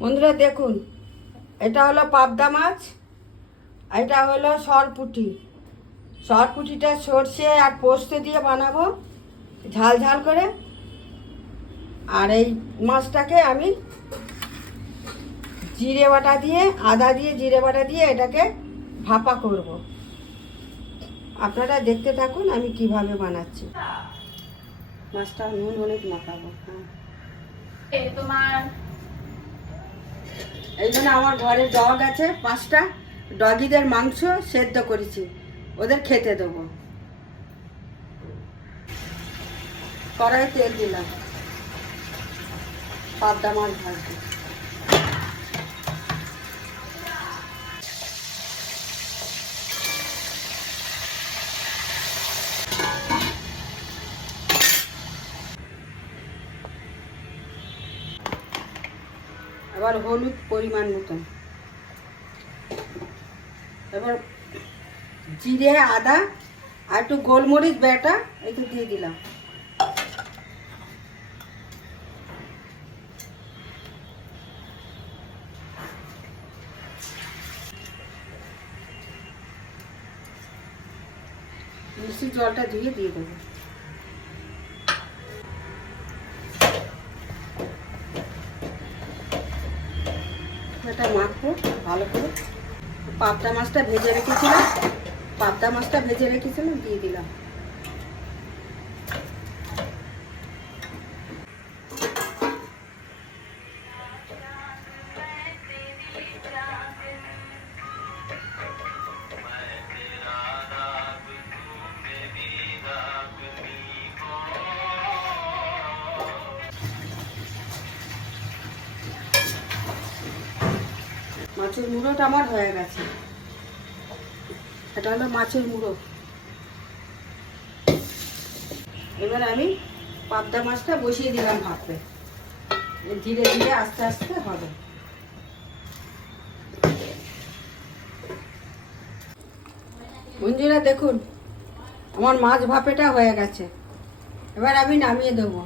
বন্ধুরা দেখুন, এটা হলো পাবদা মাছ, এটা হলো সরপুঁটি। সরপুঁটিটা সর্ষে আর পোস্ত দিয়ে বানাবো ঝাল ঝাল করে। আর এই মাছটাকে আমি জিরে বাটা দিয়ে, আদা দিয়ে, জিরে বাটা দিয়ে এটাকে ভাপা করব। আপনারা দেখতে থাকুন আমি কিভাবে বানাচ্ছি। মাছটা নুন হলুদ মাখাবো। হ্যাঁ, তোমার এই জন্য আমার ঘরে ডগ আছে 5টা। ডগিদের মাংস সেদ্ধ করেছি, ওদের খেতে দেবো। কড়াই তেল দিলাম, পাবদা মাছ ভাজবো। আবার হলুদ পরিমাণ মতন, এবার জিরে আদা আর একটু গোলমরিচ বাটা একটু দিয়ে দিলাম। মিষ্টি জলটা দিয়ে দেবো। এটা মাখবো ভালো করে। পাবদা মাছটা ভেজে রেখেছিলাম, দিয়ে দিলাম। মাছের মুড়োটা আমার হয়ে গেছে। এটা হলো মাছের মুড়ো। এবার আমি পাবদা মাছটা বসিয়ে দিলাম ভাপে। ধীরে ধীরে আস্তে আস্তে হবে। বন্ধুরা দেখুন, আমার মাছ ভাপেটা হয়ে গেছে। এবার আমি নামিয়ে দেবো।